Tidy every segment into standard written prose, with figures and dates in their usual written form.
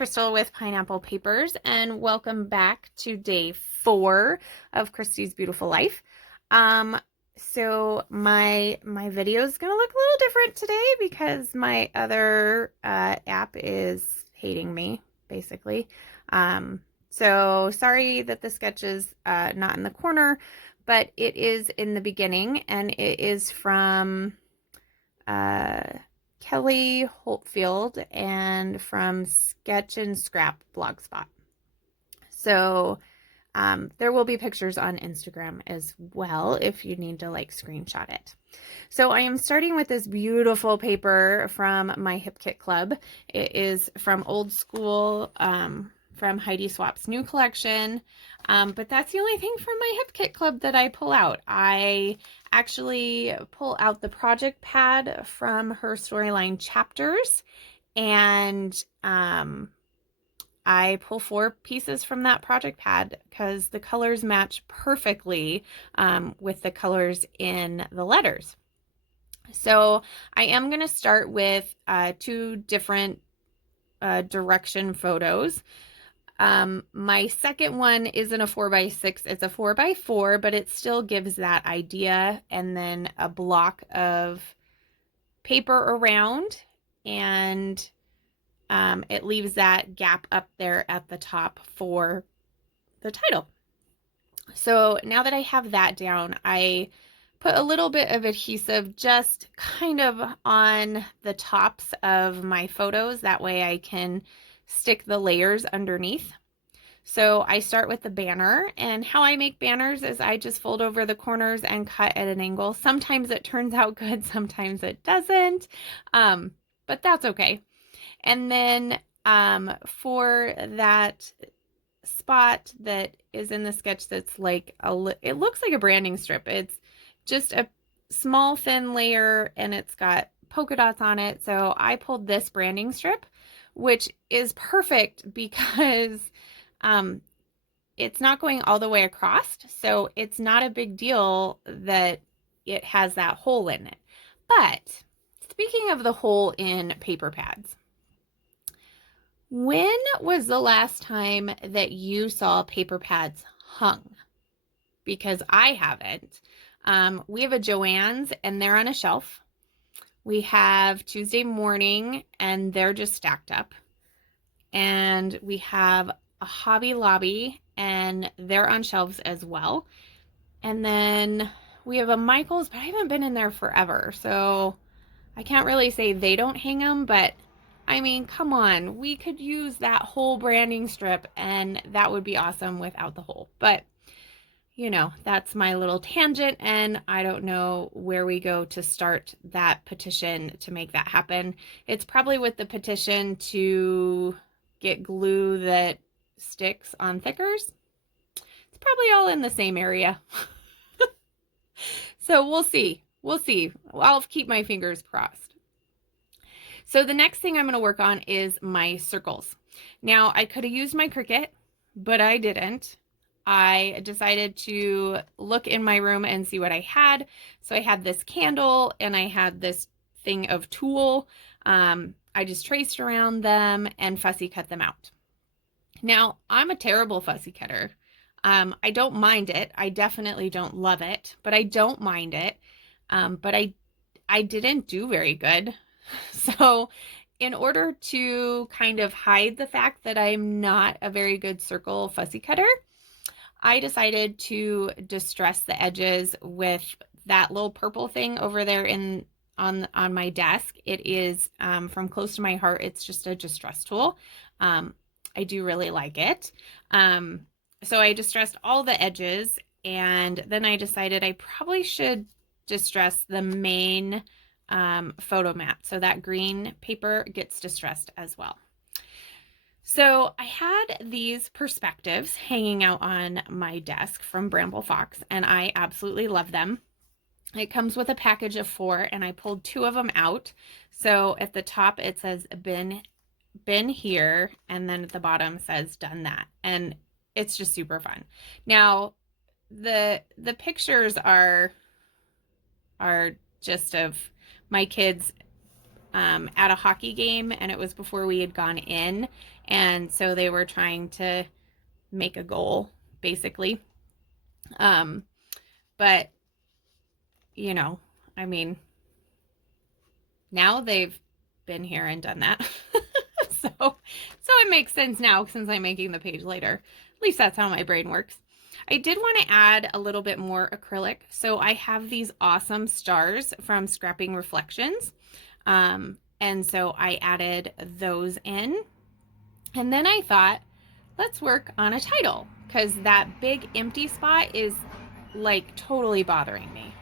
Crystal with Pineapple Papers, and welcome back to day 4 of Christy's Beautiful Life. So my video is gonna look a little different today because my other app is hating me, basically. So sorry that the sketch is not in the corner, but it is in the beginning, and it is from Kelly Holtfield and from Sketch and Scrap Blogspot. So there will be pictures on Instagram as well if you need to screenshot it. So I am starting with this beautiful paper from my Hip Kit Club. It is from Old School, from Heidi Swap's new collection. But that's the only thing from my Hip Kit Club that I pull out. I actually pull out the project pad from her storyline chapters, and I pull 4 pieces from that project pad because the colors match perfectly with the colors in the letters. So I am going to start with 2 different direction photos. My second one isn't a 4x6, it's a 4x4, but it still gives that idea, and then a block of paper around, and it leaves that gap up there at the top for the title. So now that I have that down, I put a little bit of adhesive just kind of on the tops of my photos. That way I can stick the layers underneath. So I start with the banner, and how I make banners is I just fold over the corners and cut at an angle. Sometimes it turns out good, sometimes it doesn't, but that's okay. And then for that spot that is in the sketch that's it looks like a branding strip. It's just a small thin layer and it's got polka dots on it. So I pulled this branding strip, which is perfect because it's not going all the way across, so it's not a big deal that it has that hole in it. But speaking of the hole in paper pads, when was the last time that you saw paper pads hung? Because I haven't. We have a Joann's and they're on a shelf. We have Tuesday Morning and they're just stacked up. And we have a Hobby Lobby and they're on shelves as well. And then we have a Michael's, but I haven't been in there forever, so I can't really say they don't hang them, but I mean, come on, we could use that whole branding strip and that would be awesome without the hole. But you know, that's my little tangent, and I don't know where we go to start that petition to make that happen. It's probably with the petition to get glue that sticks on thickers. It's probably all in the same area. So we'll see. We'll see. I'll keep my fingers crossed. So the next thing I'm going to work on is my circles. Now, I could have used my Cricut, but I didn't. I decided to look in my room and see what I had. So I had this candle and I had this thing of tulle. I just traced around them and fussy cut them out. Now, I'm a terrible fussy cutter. I don't mind it. I definitely don't love it, but I don't mind it. But I didn't do very good. So in order to kind of hide the fact that I'm not a very good circle fussy cutter, I decided to distress the edges with that little purple thing over there on my desk. It is from Close to My Heart. It's just a distress tool. I do really like it. So I distressed all the edges, and then I decided I probably should distress the main photo mat. So that green paper gets distressed as well. So I had these perspectives hanging out on my desk from Bramble Fox, and I absolutely love them. It comes with a package of 4, and I pulled 2 of them out. So at the top it says been here, and then at the bottom says done that, and it's just super fun. Now the pictures are just of my kids at a hockey game, and it was before we had gone in, and so they were trying to make a goal, basically. But, you know, I mean, now they've been here and done that. So it makes sense now since I'm making the page later. At least that's how my brain works. I did want to add a little bit more acrylic. So I have these awesome stars from Scrapping Reflections. And so I added those in. And then I thought, let's work on a title, because that big empty spot is like totally bothering me.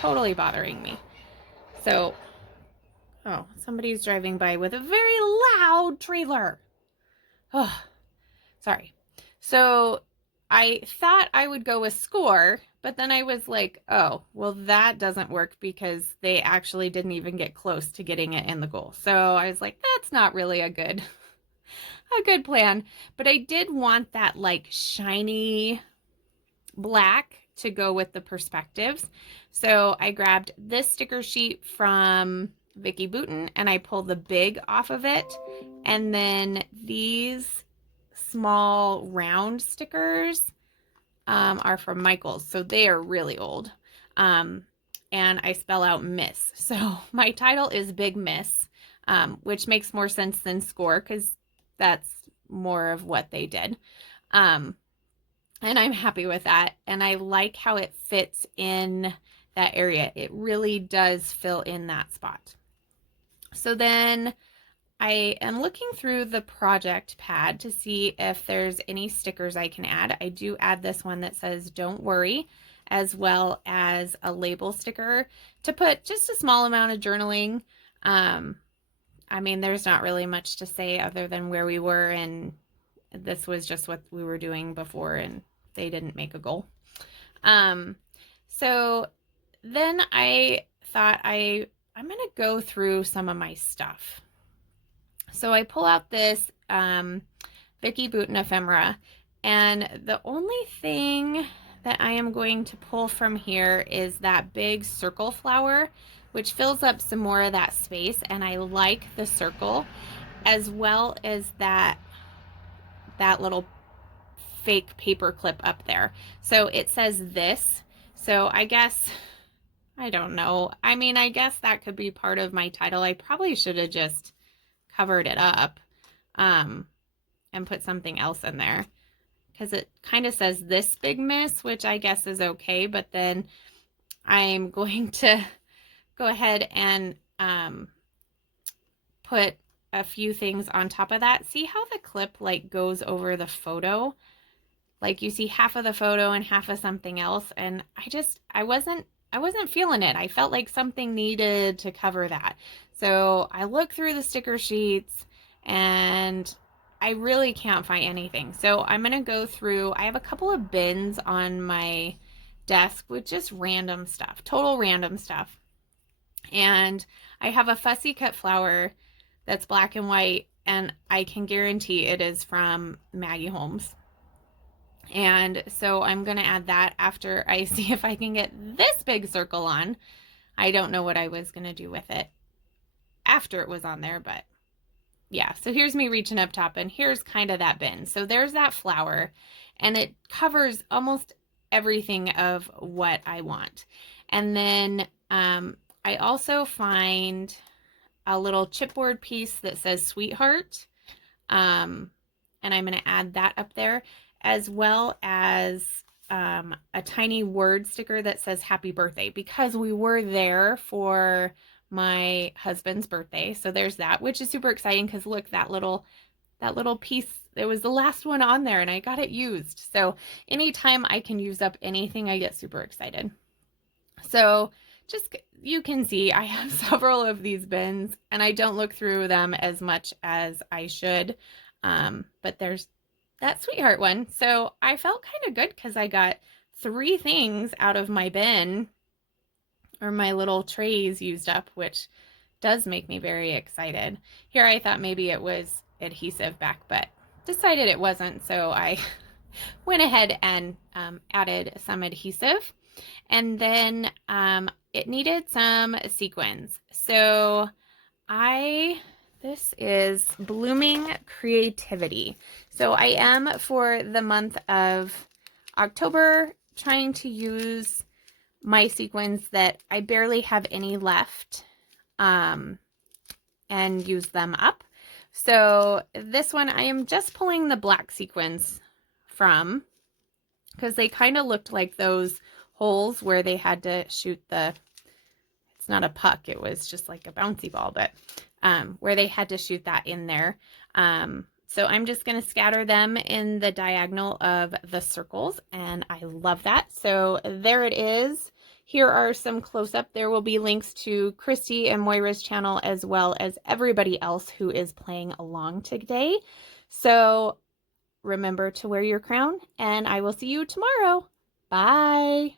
Totally bothering me. So, oh, somebody's driving by with a very loud trailer. Oh, sorry. So I thought I would go with score, but then I was like, oh, well, that doesn't work because they actually didn't even get close to getting it in the goal. So I was like, that's not really a good plan. But I did want that like shiny black to go with the perspectives. So I grabbed this sticker sheet from Vicki Boutin and I pulled the big off of it. And then these small round stickers are from Michaels. So they are really old. And I spell out miss. So my title is Big Miss, which makes more sense than score because that's more of what they did. And I'm happy with that. And I like how it fits in that area. It really does fill in that spot. So then I am looking through the project pad to see if there's any stickers I can add. I do add this one that says don't worry, as well as a label sticker to put just a small amount of journaling. I mean, there's not really much to say other than where we were, and this was just what we were doing before, and they didn't make a goal. So then I thought I'm going to go through some of my stuff. So I pull out this Vicki Boutin ephemera, and the only thing that I am going to pull from here is that big circle flower, which fills up some more of that space, and I like the circle as well as that little fake paper clip up there. So it says this. So I guess, I don't know. I mean, I guess that could be part of my title. I probably should have just covered it up and put something else in there, because it kind of says this big miss, which I guess is okay, but then I'm going to go ahead and put a few things on top of that. See how the clip like goes over the photo? Like you see half of the photo and half of something else, and I wasn't feeling it. I felt like something needed to cover that. So I looked through the sticker sheets and I really can't find anything. So I'm going to go through, I have a couple of bins on my desk with just random stuff, total random stuff. And I have a fussy cut flower that's black and white, and I can guarantee it is from Maggie Holmes. And so I'm going to add that after I see if I can get this big circle on. I don't know what I was going to do with it after it was on there, but yeah. So here's me reaching up top, and here's kind of that bin. So there's that flower, and it covers almost everything of what I want. And then I also find a little chipboard piece that says sweetheart. And I'm going to add that up there, as well as a tiny word sticker that says happy birthday, because we were there for my husband's birthday. So there's that, which is super exciting because look, that little piece, it was the last one on there and I got it used. So anytime I can use up anything, I get super excited. So just, you can see I have several of these bins and I don't look through them as much as I should. But there's that sweetheart one. So I felt kind of good because I got 3 things out of my bin, or my little trays, used up, which does make me very excited. Here I thought maybe it was adhesive back, but decided it wasn't. So I went ahead and added some adhesive, and then it needed some sequins. So This is Blooming Creativity. So I am, for the month of October, trying to use my sequins that I barely have any left, and use them up. So this one I am just pulling the black sequins from, because they kind of looked like those holes where they had to shoot the, it's not a puck, it was just like a bouncy ball, but where they had to shoot that in there. So I'm just going to scatter them in the diagonal of the circles, and I love that. So there it is. Here are some close-up. There will be links to Christy and Moira's channel, as well as everybody else who is playing along today. So remember to wear your crown, and I will see you tomorrow. Bye.